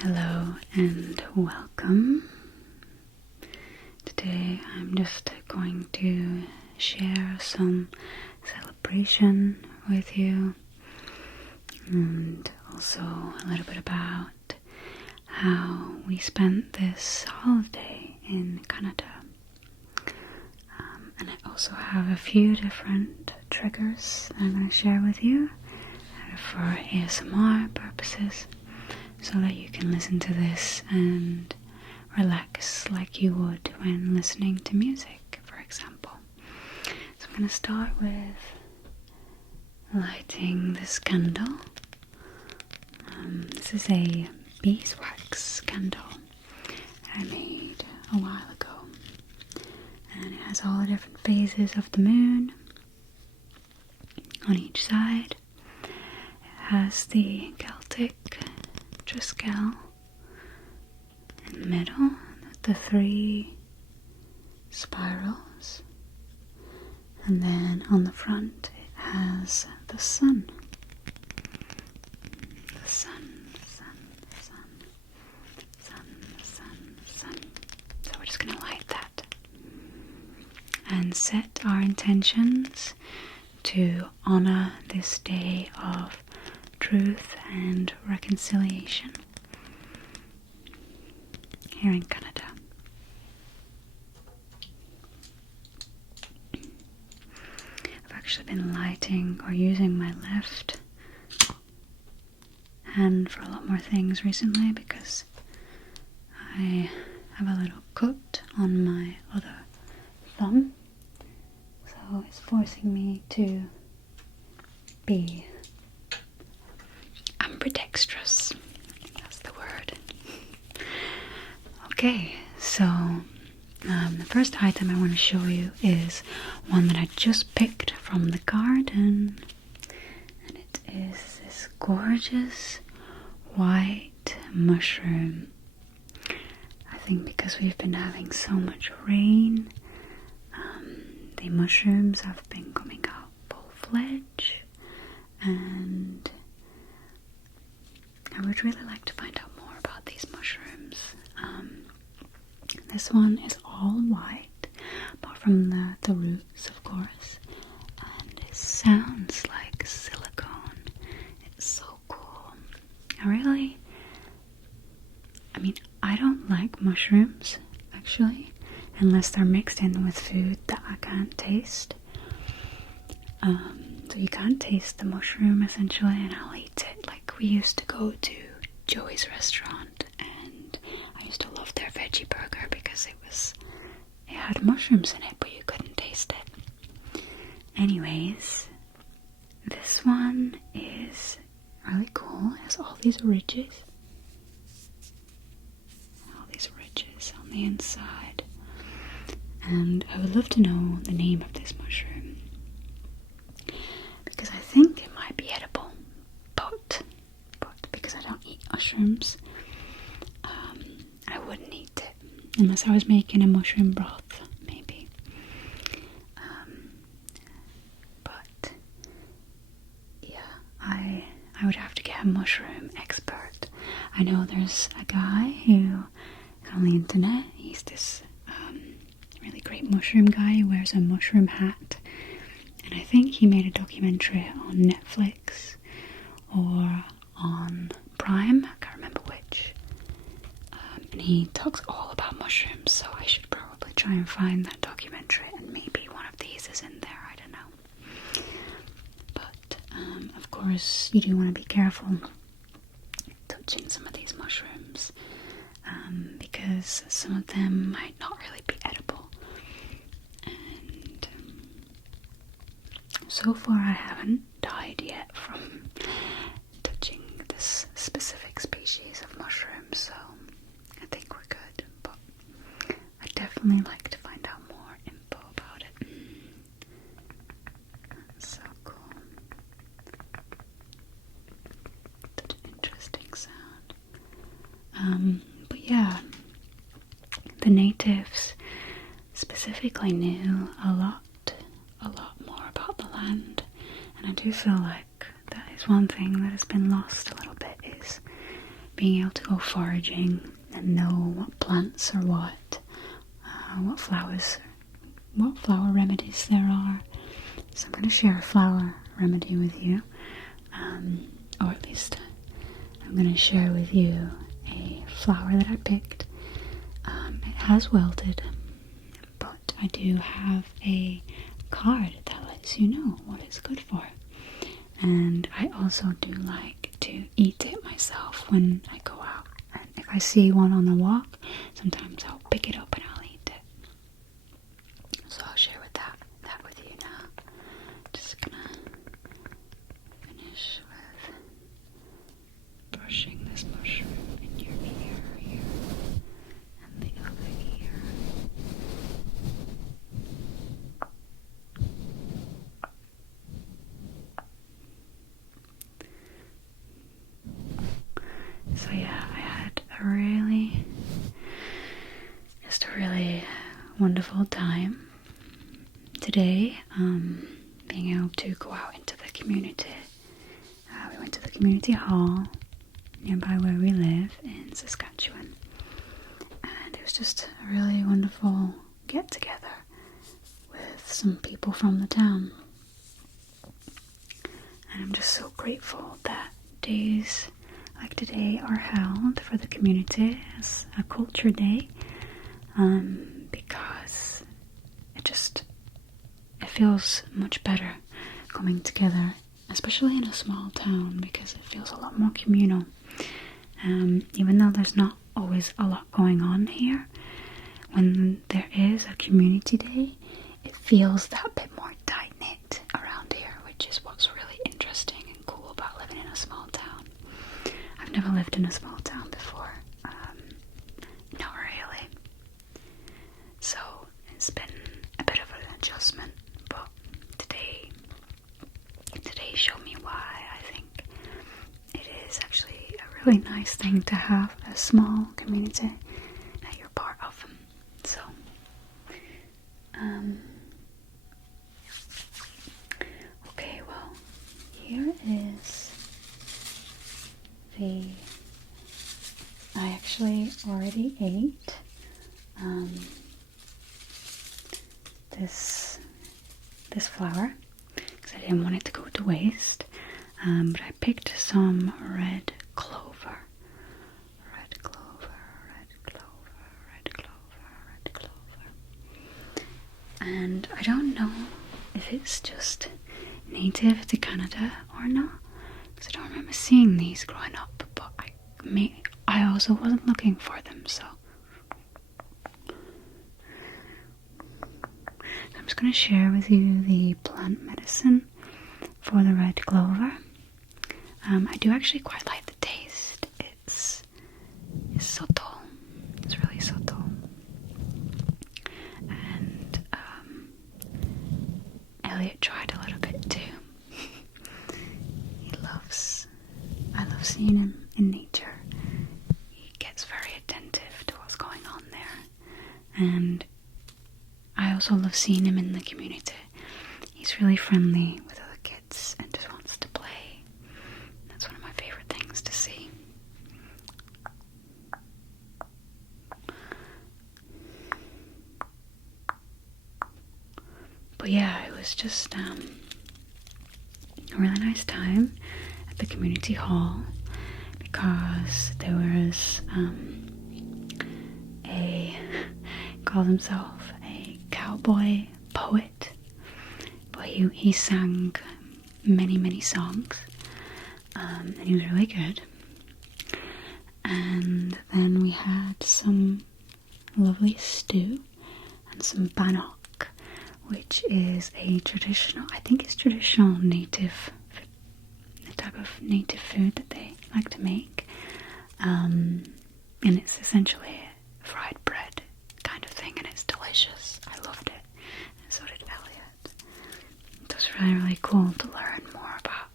Hello and welcome. Today I'm just going to share some celebration with you and also a little bit about how we spent this holiday in Canada. And I also have a few different triggers that I'm going to share with you for ASMR purposes, so that you can listen to this and relax like you would when listening to music, for example. So I'm going to start with lighting this candle. This is a beeswax candle that I made a while ago, and it has all the different phases of the moon on each side. It has the Celtic Triskel in the middle with the 3 spirals, and then on the front it has the sun. The sun, sun, sun, sun, sun, sun. So we're just going to light that and set our intentions to honor this day of truth and reconciliation here in Canada. I've actually been lighting or using my left hand for a lot more things recently because I have a little cut on my other thumb, so it's forcing me to be ambidextrous. I think that's the word. Okay, so the first item I want to show you is one that I just picked from the garden, and it is this gorgeous white mushroom. I think because we've been having so much rain, the mushrooms have been coming out full-fledged, and I would really like to find out more about these mushrooms. This one is all white, apart from the roots, of course, and it sounds like silicone. It's so cool. I don't like mushrooms, actually, unless they're mixed in with food that I can't taste. So you can't taste the mushroom, essentially, and I'll eat it. Like, we used to go to Joey's restaurant, and I used to love their veggie burger because it had mushrooms in it, but you couldn't taste it. Anyways, this one is really cool. It has all these ridges. On the inside. And I would love to know the name of this mushroom, because I think it might be edible, but because I don't eat mushrooms, I wouldn't eat it unless I was making a mushroom broth, maybe. But yeah, I would have to get a mushroom expert. I know there's a guy who is on the internet. He's this really great mushroom guy who wears a mushroom hat, and I think he made a documentary on Netflix or on Prime, I can't remember which, and he talks all about mushrooms, so I should probably try and find that documentary, and maybe one of these is in there, I don't know. But of course you do want to be careful touching some of these mushrooms, because some of them might not really be edible, and so far I haven't died yet from touching this specific species of mushroom, so I think we're good, but I'd definitely like to find out more info about it. That's so cool. Such an interesting sound. But yeah, the natives specifically knew a lot more about the land, and I do feel like that is one thing that has been lost a little bit, is being able to go foraging and know what plants or what flower remedies there are. So I'm going to share a flower remedy with you, or at least I'm going to share with you a flower that I picked. It has wilted, but I do have a card that lets you know what it's good for. And I also do like to eat it myself when I go out. And if I see one on the walk, sometimes I'll pick it up and I'll eat it. So I'll share that with you now. Just gonna finish with brushing this mushroom in your ear here and the other ear. So yeah, I had a really wonderful time today, being able to go out into the community. We went to the community hall nearby where we live in Saskatchewan, and it was just a really wonderful get together with some people from the town. And I'm just so grateful that days like today are held for the community as a culture day, because it feels much better coming together, especially in a small town, because it feels a lot more communal. Even though there's not always a lot going on here, when there is a community day, it feels that bit more tight-knit around here, which is what's really interesting and cool about living in a small town. I've never lived in a small town before, not really. So it's been a bit of an adjustment, but today showed me why I think it is actually a really nice thing to have a small community that you're part of. So, okay, well, here is I actually already ate this flower because I didn't want it to go to waste, but I picked some red clover, and I don't know if it's just native to Canada or not, because I don't remember seeing these growing up, but I also wasn't looking for them, so I'm just going to share with you the plant medicine for the red clover. I do actually quite like the taste. It's subtle. It's really subtle. And Elliot tried a little bit too. I love seeing him in nature. He gets very attentive to what's going on there. And I also love seeing him in the community. He's really friendly with other kids and just wants to play. That's one of my favorite things to see. But yeah, it was just a really nice time at the community hall, because there was called himself a cowboy poet, but he sang many songs, and he was really good. And then we had some lovely stew and some bannock, which is a traditional native, the type of native food that they like to make, and it's essentially a fried bread kind of thing, and it's delicious. I loved it, and so did Elliot. It was really cool to learn more about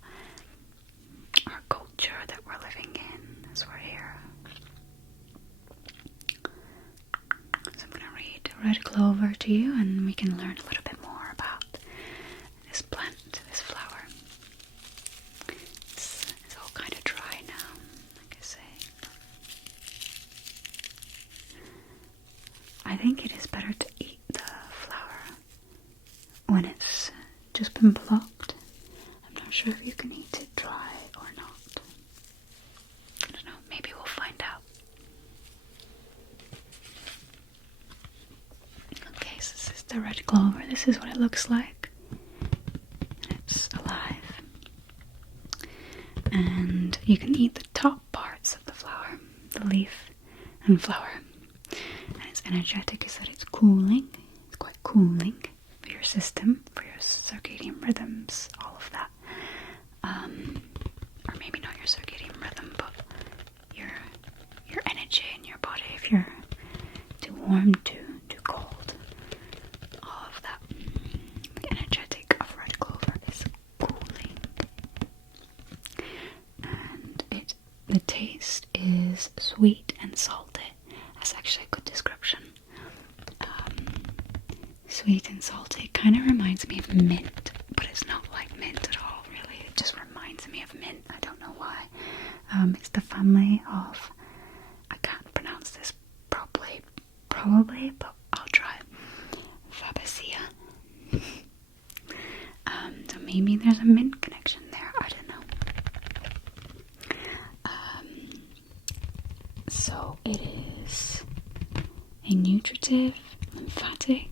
our culture that we're living in as we're here. So I'm going to read Red Clover to you, and we can learn a little bit more about this plant, this flower. It's all kind of dry now, like I say. I think it is better to eat the flower when it's just been plucked. I'm not sure if you can eat it dry or not. I don't know, maybe we'll find out. Okay, so this is the red clover. This is what it looks like. And it's alive. And you can eat the top parts of the flower, the leaf and flower. And it's energetic, is that it's cooling. It's quite cooling for your system, for your circadian rhythms, all of that. Or maybe not your circadian rhythm, but your energy in your body, if you're too warm, too cold. All of that. The energetic of red clover is cooling. And the taste is sweet and salty. That's actually a good description. Sweet and salty. Kind of reminds me of mint, but it's not like mint at all, really. It just reminds me of mint. I don't know why. It's the family of, I can't pronounce this properly, probably, but I'll try. Fabaceae. So maybe there's a mint connection there. I don't know. So it is a nutritive, lymphatic,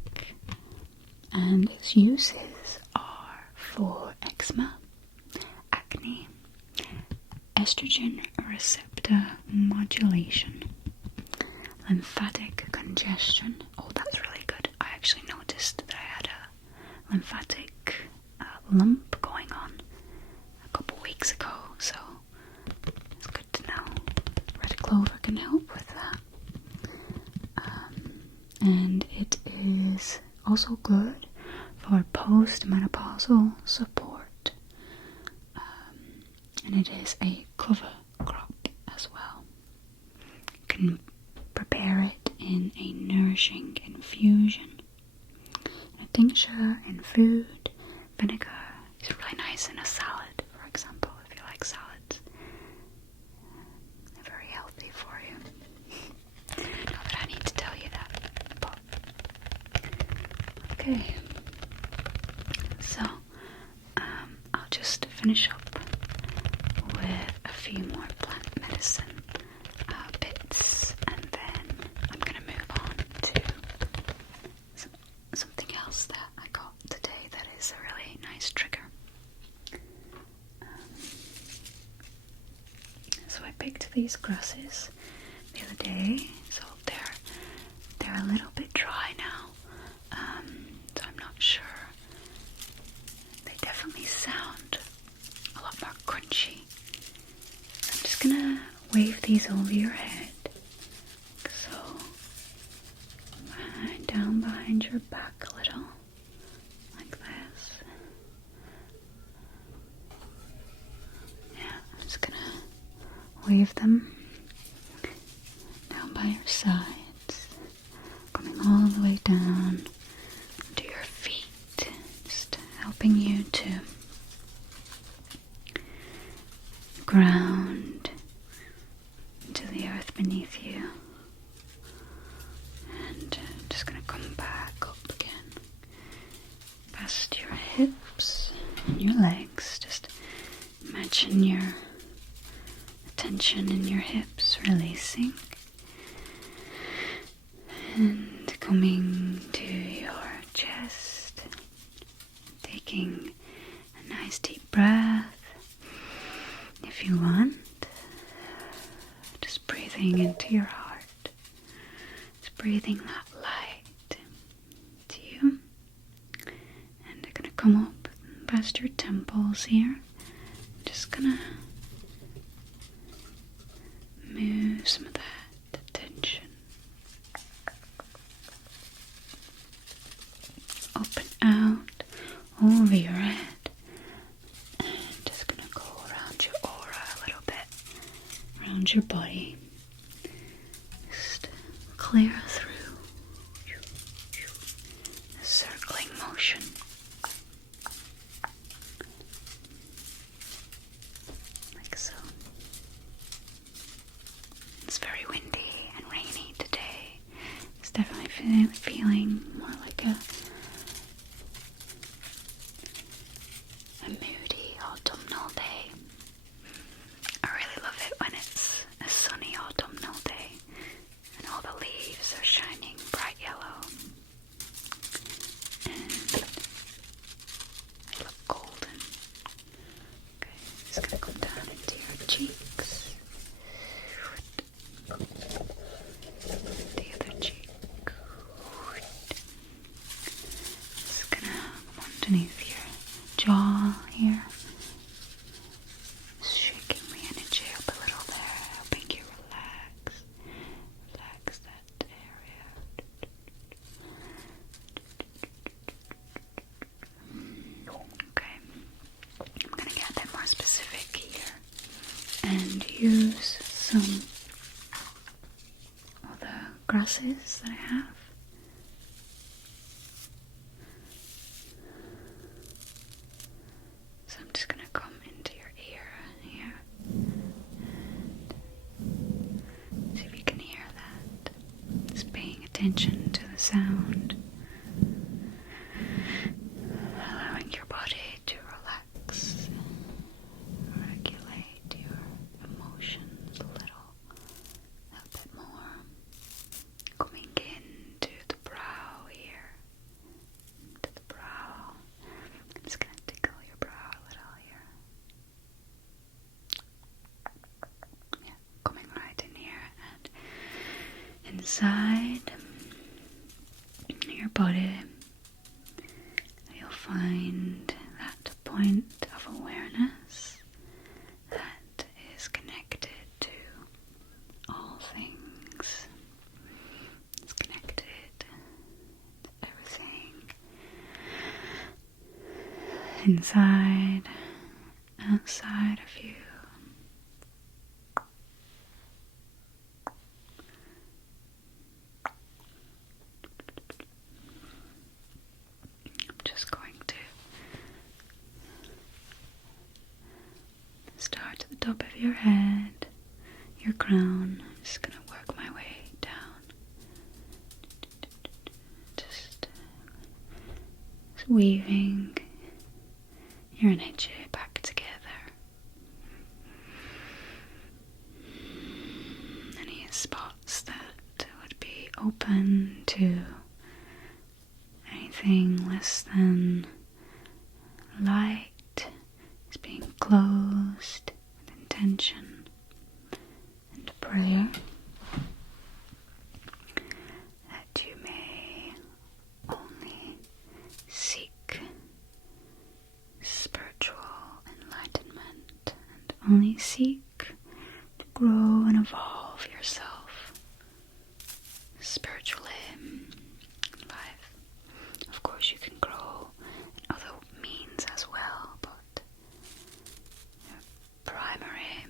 and its uses are for eczema, acne, estrogen receptor modulation, lymphatic congestion. Oh, that's really good. I actually noticed that I had a lymphatic lump going on a couple weeks ago, so it's good to know. Red clover can help with that. And it is also good for post-menopausal support. And it is a cover crop as well. You can prepare it in a nourishing infusion, in a tincture, in food. Vinegar is really nice in a salad, for example, if you like salads. They're very healthy for you. Not that I need to tell you that, but okay. So, I'll just finish up with a few more plant medicine bits, and then I'm going to move on to something else that I got today that is a really nice trigger. So I picked these grasses the other day, so they're a little bit dry now, so I'm not sure. They definitely sound a lot more crunchy. So I'm just gonna wave these over your head. So down behind your back a little, like this. Yeah, I'm just gonna wave them down by your sides, coming all the way down to your feet, just helping you to ground into the earth beneath you. And just gonna come back up again, past your hips and your legs. Just imagine your tension in your hips releasing and coming to your chest, taking a nice deep breath if you want, just breathing into your heart, just breathing that light to you. And I'm gonna come up past your temples here, just gonna move some of that tension up and out over your head, and just gonna go around your aura a little bit, around your body, just clear through a circling motion. Like so. It's very windy and rainy today. It's definitely feeling more like a moody autumnal day. I really love it when it's a sunny autumnal day and all the leaves are shining bright yellow and they look golden. Okay, it's going to come down into your cheeks. The other cheek. It's going to come underneath your jaw here. Shaking the energy up a little there, helping you relax. Relax that area. Okay, I'm going to get a bit more specific here and use some of the grasses that I have. So I'm just going to come into your ear here and see if you can hear that. Just paying attention to the sound. Allowing your body to relax, regulate your emotions a little bit more. Coming into the brow here, into the brow. I'm just going to tickle your brow a little here. Yeah, coming right in here and inside your body. You'll find that point of awareness that is connected to all things. It's connected to everything inside, outside of you. I'm just going to start at the top of your head, your crown. I'm just going to work my way down. Just weaving your energy back together. Any spots that would be open to anything less than light is being closed with intention and prayer that you may only seek spiritual enlightenment and only seek to grow and evolve yourself spiritually in life. Of course, you can grow in other means as well, but your primary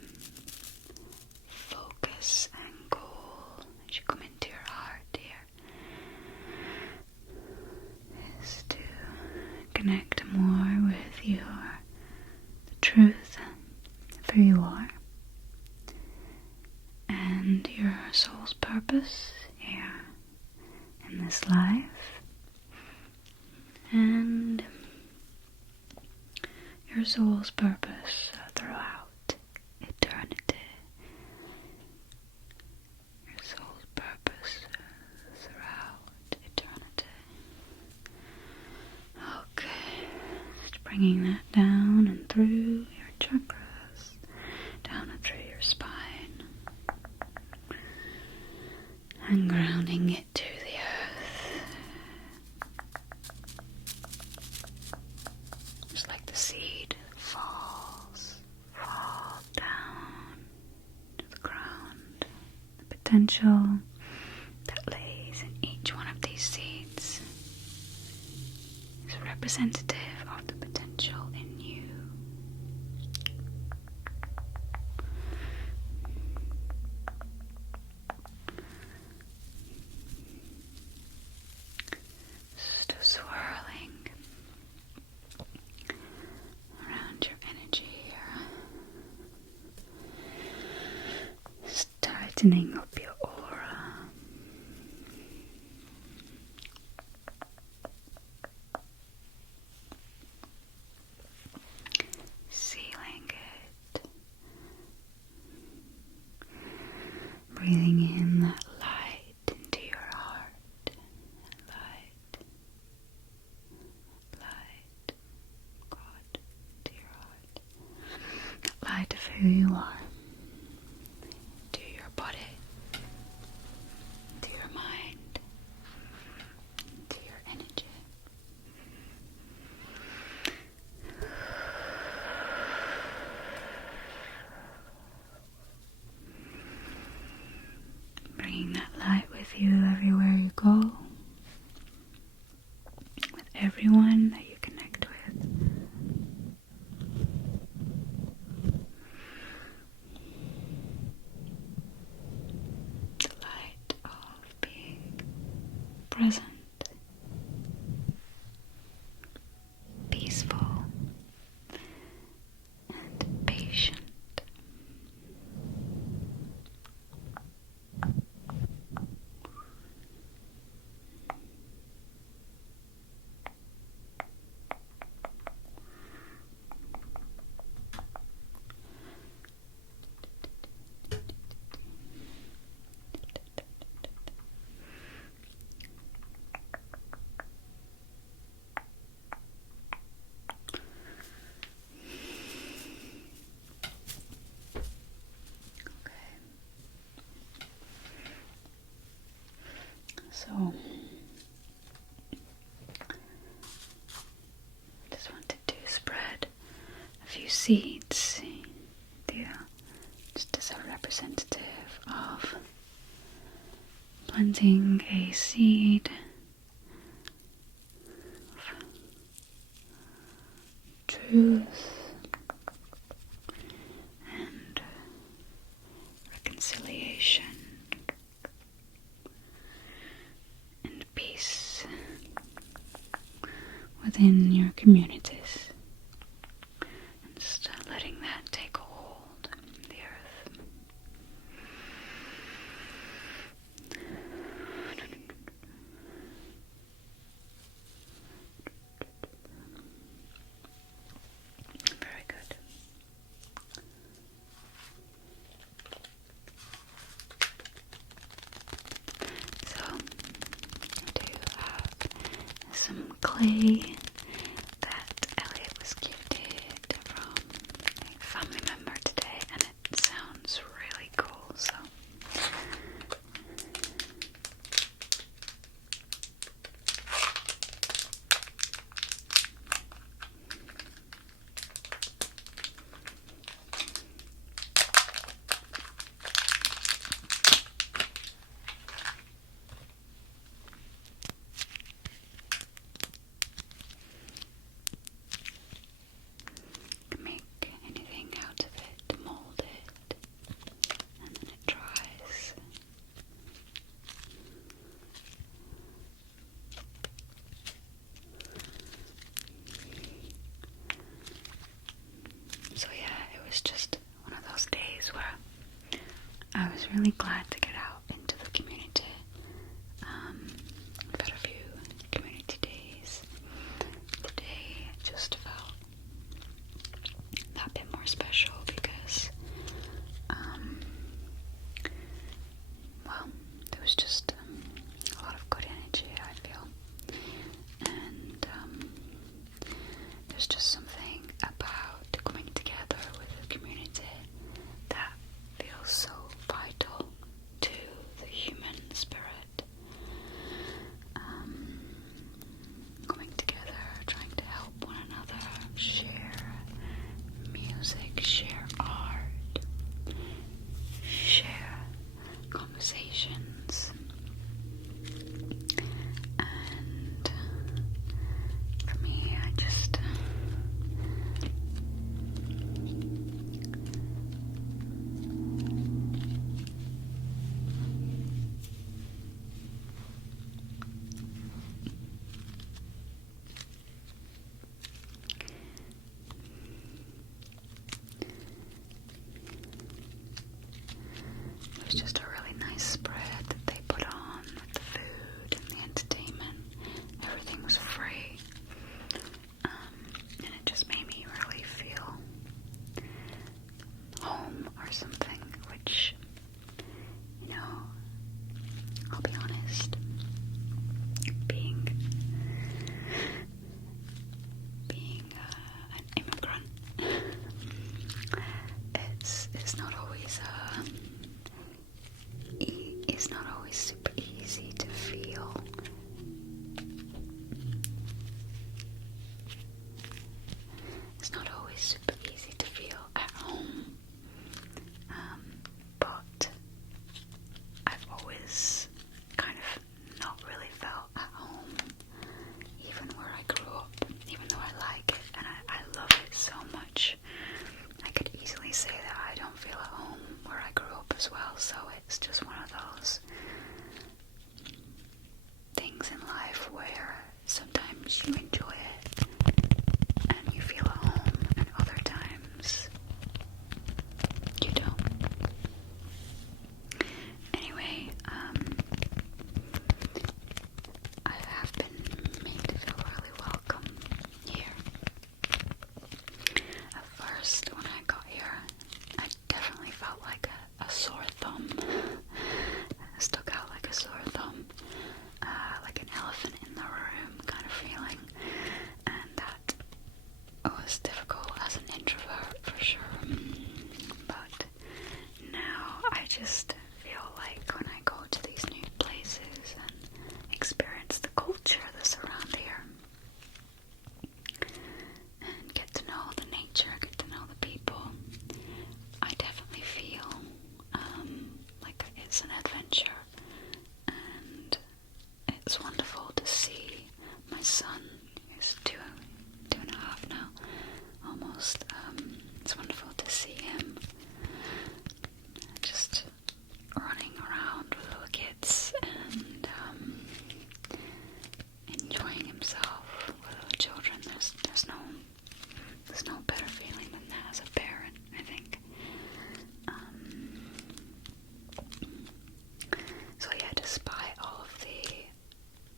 focus and goal as you come into your heart here is to connect more with the truth of who you are and your soul's purpose here in this life and your soul's purpose throughout eternity. Your soul's purpose throughout eternity. Okay, just bringing that down and through your chakras, down and through your spine, and grounding it to the earth. Just like the seed that falls down to the ground. The potential that lays in each one of these seeds is representative of the potential in you. Just swirling around your energy here. Just tightening up your aura. breathing in that light into your heart. Light. Light. God, into your heart. Light of who you are. To your body. To your mind. To your energy. Bringing that light with you everywhere you go, with everyone that you connect with. The light of being present, peaceful, and patient. So, I just wanted to spread a few seeds, just as a representative of planting a seed of truth and reconciliation and peace within your communities, and just letting that take hold of the earth. Very good. So, I do have some clay that Elliot was gifted from a family member today, and it sounds really cool, so can make anything out of it, mold it, and then it dries. So yeah, it was just one of those days where I was really glad to get out into the community. We've had a few community days. Today just felt that bit more special because, well, there was just a lot of good energy, I feel. And there's just something about coming together with the community that feels so vital to the human spirit. Coming together, trying to help one another, share music, share art, share conversations, I'll be honest. Being an immigrant, it's not always super easy to feel. It's not always super easy to feel at home, but I've always kind of not really felt at home, even where I grew up, even though I like it and I love it so much. I could easily say that I don't feel at home where I grew up as well, so it's just one of those things in life where sometimes you enjoy it and you feel at home, and other times you don't. Anyway, I have been made to feel really welcome here. At first, when I got here, I definitely felt like a sore thumb. Stuck out like a sore thumb, like an elephant in the room kind of feeling, and that was difficult as an introvert for sure. But now I just feel like when I go to these new places and experience the culture that's around here and get to know the nature, get to know the people, I definitely feel like it's an adventure, and it's wonderful to see my son, who's two and a half now, almost. It's wonderful to see him just running around with little kids and enjoying himself with little children. There's no better feeling than that as a parent, I think. So yeah, despite all of the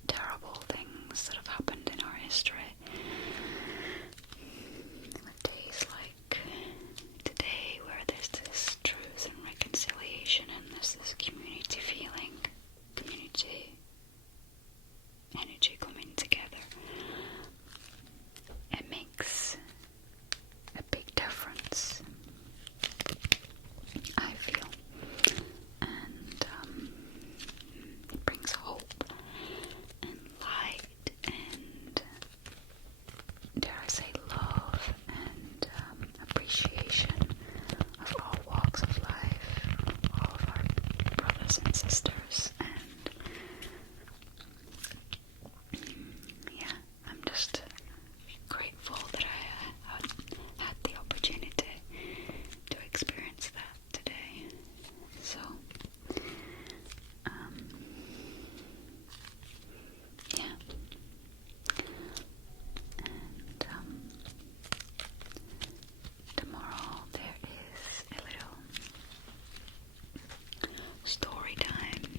terrible things that have happened in our history, with days like today where there's this truth and reconciliation and there's this community feeling, community energy coming together, it makes a big difference, I feel, and it brings hope and light and, dare I say, love and appreciation of all walks of life, all of our brothers and sisters, and yeah, I'm just grateful that I had the opportunity to experience that today. So, yeah, and tomorrow there is a little story time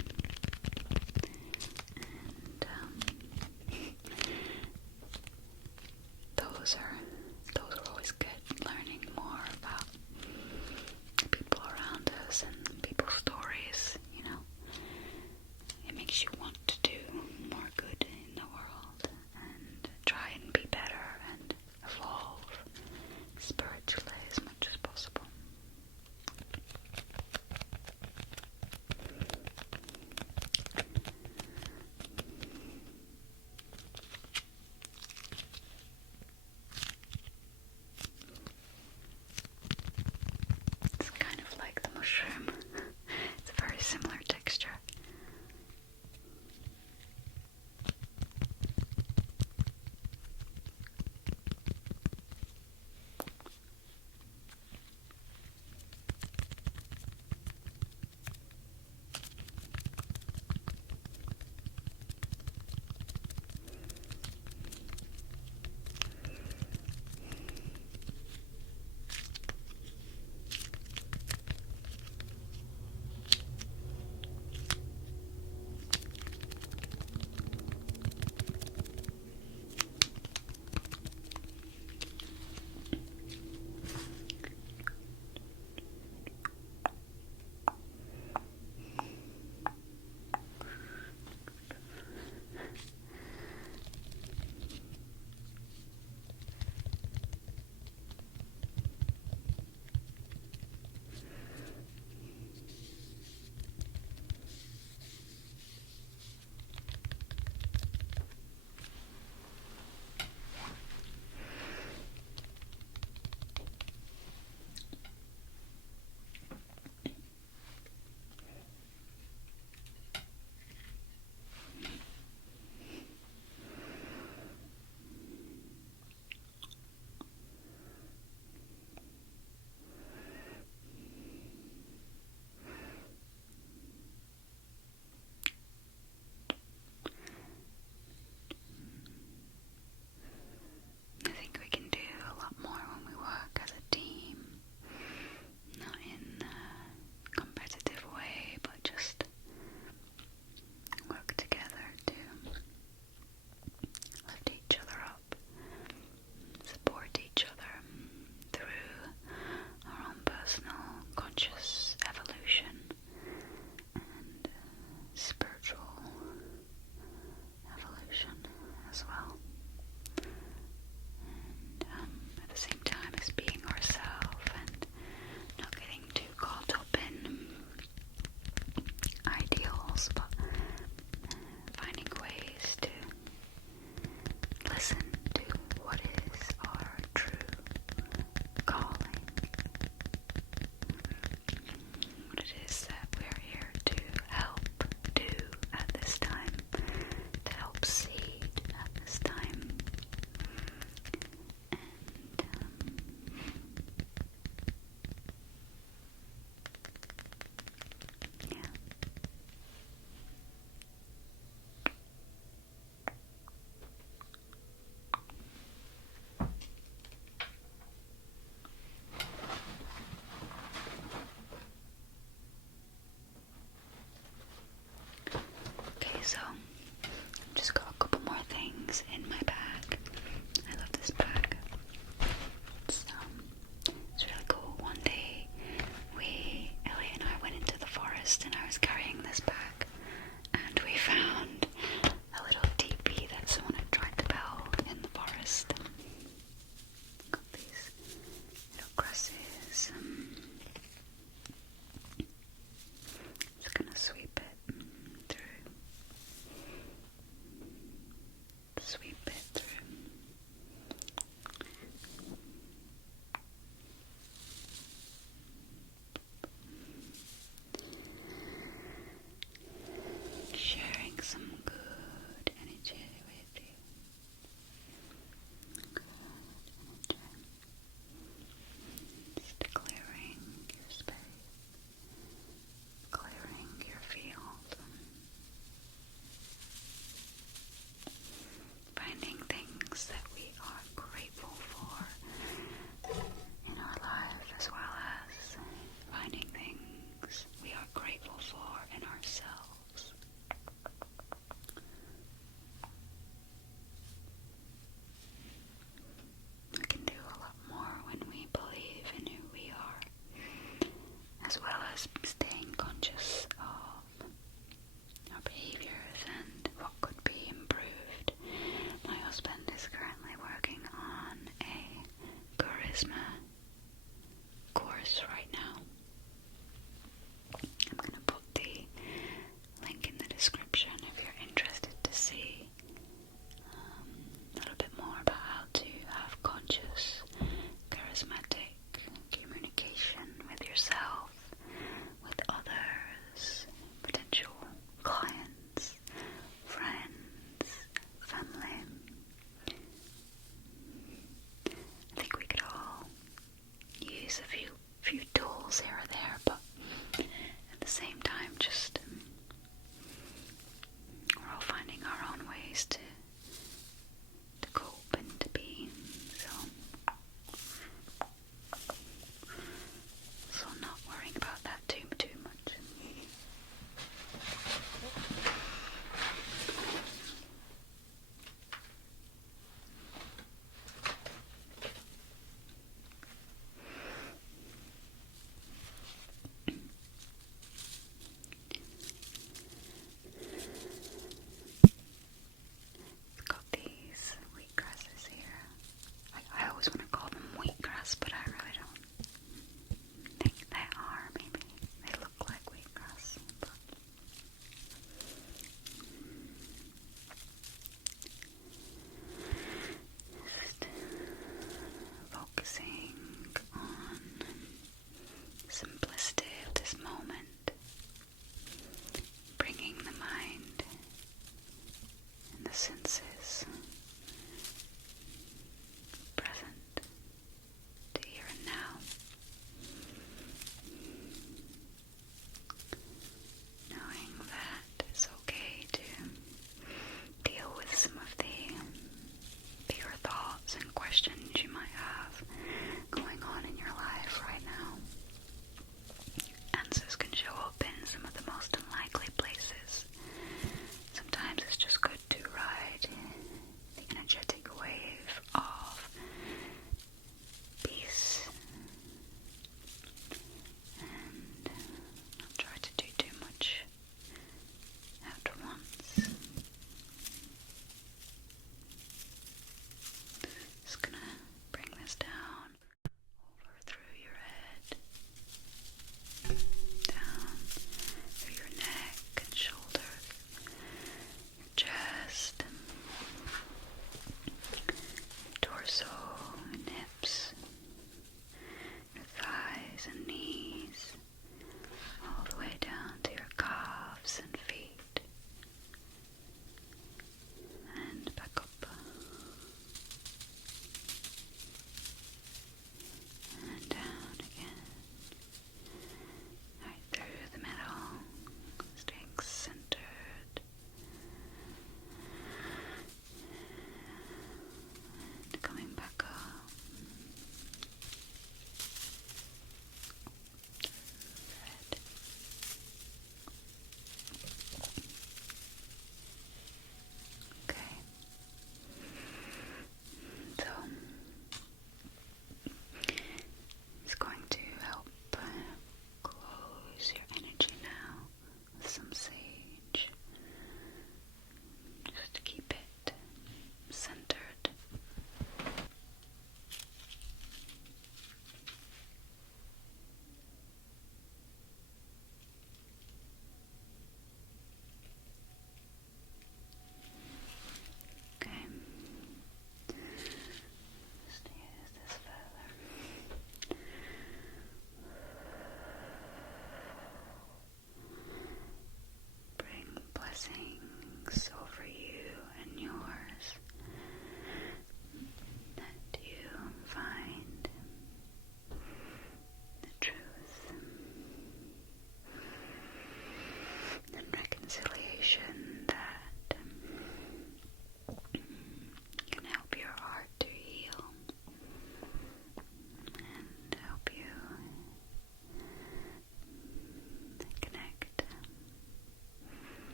spur.